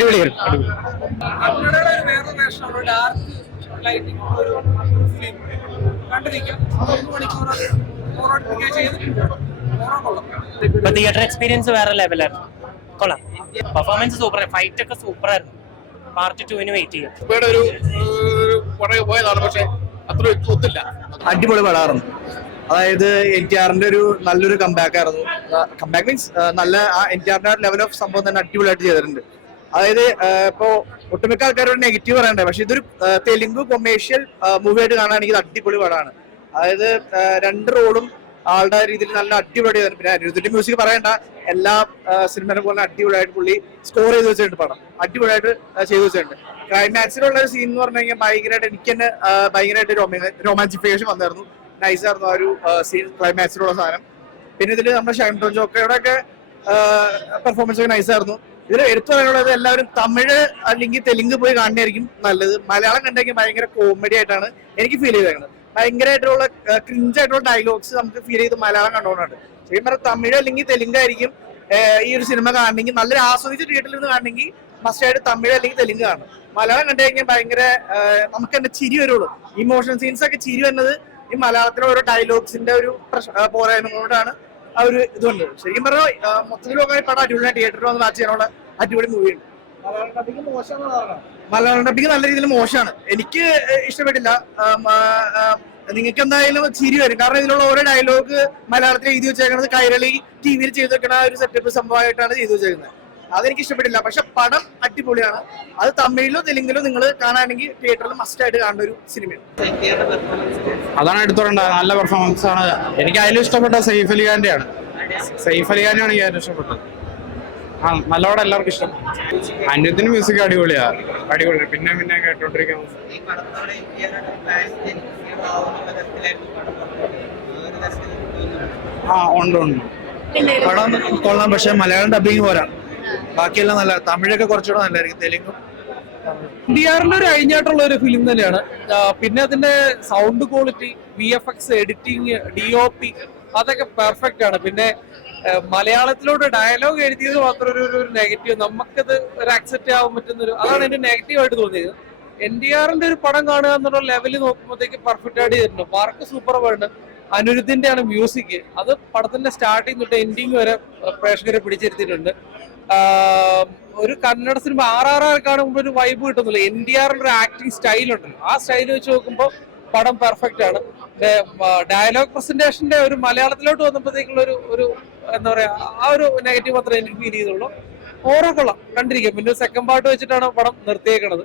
അടിപൊളിയായിരുന്നു. ഇപ്പൊ theatre experience വേറെ ലെവലായിരുന്നു. കൊള്ളാം, പെർഫോമൻസ് സൂപ്പർ, ഫൈറ്റ് ഒക്കെ സൂപ്പർ ആയിരുന്നു. പാർട്ട് 2 വെയിറ്റ് ചെയ്യാം. പക്ഷേ അത്ര ഒത്തില്ല. അടിപൊളി പടമായിരുന്നു. അതായത് NTRന്റെ ഒരു നല്ലൊരു കംബാക്ക് ആയിരുന്നു. കംബാക്ക് മീൻസ് നല്ല ആ NTRന്റെ ലെവൽ ഓഫ് സംഭവം തന്നെ അടിപൊളിയായിട്ട് ചെയ്തിട്ടുണ്ട്. അതായത് ഇപ്പോ ഒട്ടുമിക്ക ആൾക്കാരോട് നെഗറ്റീവ് പറയണ്ടേ, പക്ഷെ ഇതൊരു തെലുങ്ക് കൊമേഴ്ഷ്യൽ മൂവി ആയിട്ട് കാണുകയാണെങ്കിൽ ഇത് അടിപൊളി പടമാണ്. അതായത് രണ്ട് റോളും ആളുടെ രീതിയിൽ നല്ല അടിപൊളി. പിന്നെ അനിരുദ്ധിന്റെ മ്യൂസിക് പറയണ്ട, എല്ലാ സിനിമനെ പോലെ അടിപൊളിയായിട്ട് പുള്ളി സ്കോർ ചെയ്ത് വെച്ചിട്ടുണ്ട്. പടം അടിപൊളിയായിട്ട് ചെയ്തു വെച്ചിട്ടുണ്ട്. ക്ലൈമാക്സിലുള്ള ഒരു സീൻ എന്ന് പറഞ്ഞു കഴിഞ്ഞാൽ ഭയങ്കരമായിട്ട് എനിക്ക് തന്നെ ഭയങ്കരമായിട്ട് റൊമാൻസിഫിക്കേഷൻ വന്നായിരുന്നു. നൈസായിരുന്നു ആ ഒരു സീൻ, ക്ലൈമാക്സിലുള്ള സാധനം. പിന്നെ ഇതിൽ നമ്മുടെ ഷൈൻ ടോൺ ജോക്കയുടെ ഒക്കെ പെർഫോമൻസ് ഒക്കെ നൈസായിരുന്നു. ഇതിൽ എടുത്തു പറയാനുള്ളത് എല്ലാവരും തമിഴ് അല്ലെങ്കിൽ തെലുങ്ക് പോയി കാണുന്നതായിരിക്കും നല്ലത്. മലയാളം കണ്ടെങ്കിൽ ഭയങ്കര കോമഡി ആയിട്ടാണ് എനിക്ക് ഫീൽ ചെയ്തേക്കുന്നത്. ഭയങ്കരമായിട്ടുള്ള ക്രിഞ്ചായിട്ടുള്ള ഡയലോഗ്സ് നമുക്ക് ഫീൽ ചെയ്ത് മലയാളം കണ്ടുകൊണ്ടാണ്. ശരിക്കും പറഞ്ഞാൽ തമിഴ് അല്ലെങ്കിൽ തെലുങ്ക് ആയിരിക്കും ഈ ഒരു സിനിമ കാണണമെങ്കിൽ, നല്ലൊരു ആസ്വദിച്ച് തിയേറ്ററിൽ നിന്ന് കാണണമെങ്കിൽ മസ്റ്റായിട്ട് തമിഴ് അല്ലെങ്കിൽ തെലുങ്ക് കാണും. മലയാളം കണ്ടു കഴിഞ്ഞാൽ ഭയങ്കര നമുക്ക് തന്നെ ചിരി വരുള്ളൂ. ഇമോഷൻ സീൻസ് ഒക്കെ ചിരി വരുന്നത് ഈ മലയാളത്തിലെ ഓരോ ഡയലോഗ്സിന്റെ ഒരു പോരായ്മ കൊണ്ടാണ് ആ ഒരു ഇതുണ്ട്. ശരിക്കും പറഞ്ഞാൽ മൊത്തത്തിൽ നോക്കാൻ പടം അടിപൊളിയാണ്. തിയേറ്ററിൽ വന്ന് വാച്ച് ചെയ്യാനുള്ള അടിപൊളി മൂവിയുണ്ട്. മലയാളം ഡബിങ് നല്ല രീതിയിൽ മോശമാണ്, എനിക്ക് ഇഷ്ടപ്പെട്ടില്ല. നിങ്ങൾക്ക് എന്തായാലും ചിരി വരും, കാരണം ഇതിലുള്ള ഓരോ ഡയലോഗ് മലയാളത്തിൽ എഴുതി വെച്ചേക്കുന്നത് കൈരളി TV-യിൽ ചെയ്ത് വെക്കുന്ന ഒരു സെറ്റപ്പ് സംഭവമായിട്ടാണ് ചെയ്തു വെച്ചേക്കുന്നത്. അതെനിക്ക് ഇഷ്ടപ്പെട്ടില്ല. പക്ഷെ പടം അടിപൊളിയാണ്. അത് തമിഴിലോ തെലുങ്കിലോ നിങ്ങൾ കാണുകയാണെങ്കിൽ തിയേറ്ററിൽ മസ്റ്റ് ആയിട്ട് കാണുന്ന ഒരു സിനിമയാണ്. അതാണ് എടുത്തോണ്ട നല്ല പെർഫോമൻസ് ആണ്. എനിക്ക് അതിലും ഇഷ്ടപ്പെട്ട സെയ്ഫ് അലി ഖാന്റെയാണ്. സെയ്ഫ് അലി ഖാനെയാണ് എനിക്ക് ഏറ്റവും ഇഷ്ടപ്പെട്ടത്. നല്ലോണം എല്ലാവർക്കും ഇഷ്ടം. അന്യത്തിന് മ്യൂസിക് അടിപൊളിയാ, അടിപൊളി. പിന്നെ പിന്നെ കേട്ടോണ്ടിരിക്കാൻ ഉണ്ട്. പടം കൊള്ളാം, പക്ഷെ മലയാളം ഡബിങ് പോരാ. ബാക്കിയെല്ലാം നല്ല, തമിഴൊക്കെ കുറച്ചുകൂടെ നല്ലതായിരിക്കും. തെലുങ്കും NTRന്റെ ഒരു അഴിഞ്ഞായിട്ടുള്ള ഒരു ഫിലിം തന്നെയാണ്. പിന്നെ അതിന്റെ sound quality, VFX, editing, DOP അതൊക്കെ പെർഫെക്റ്റ് ആണ്. പിന്നെ മലയാളത്തിലോട്ട് ഡയലോഗ് എഴുതിയത് മാത്രം ഒരു നെഗറ്റീവ്, നമുക്കത് ഒരു അക്സെപ്റ്റ് ആവാൻ പറ്റുന്നൊരു, അതാണ് എന്റെ നെഗറ്റീവ് ആയിട്ട് തോന്നിയത്. NTRന്റെ ഒരു പടം കാണുക എന്നുള്ള ലെവലിൽ നോക്കുമ്പോഴത്തേക്ക് പെർഫെക്റ്റ് ആയിട്ട് ചെയ്തിട്ടുണ്ട്. വർക്ക് സൂപ്പർ വേണ്ട. അനിരുദ്ധിന്റെ ആണ് മ്യൂസിക്. അത് പടത്തിന്റെ സ്റ്റാർട്ടിങ് തൊട്ട് എൻഡിങ് വരെ പ്രേക്ഷകരെ പിടിച്ചിരുത്തിയിട്ടുണ്ട്. ഒരു കന്നഡ സിനിമ RRR കാണുമ്പോൾ ഒരു വൈബ് കിട്ടുന്നില്ല. NTRന്റെ ഒരു ആക്ടിങ് സ്റ്റൈലുണ്ടല്ലോ, ആ സ്റ്റൈൽ വെച്ച് നോക്കുമ്പോൾ പടം പെർഫെക്റ്റ് ആണ്. ഡയലോഗ് പ്രസന്റേഷന്റെ ഒരു മലയാളത്തിലോട്ട് വന്നപ്പോഴത്തേക്കുള്ള ഒരു എന്താ പറയാ, ആ ഒരു നെഗറ്റീവ് മാത്രമേ എനിക്ക് ഫീൽ ചെയ്തുള്ളൂ. ഓരോ കൊള്ളാം, കണ്ടിരിക്കാം. പിന്നെ സെക്കൻഡ് പാർട്ട് വെച്ചിട്ടാണ് പടം നിർത്തിയേക്കണത്.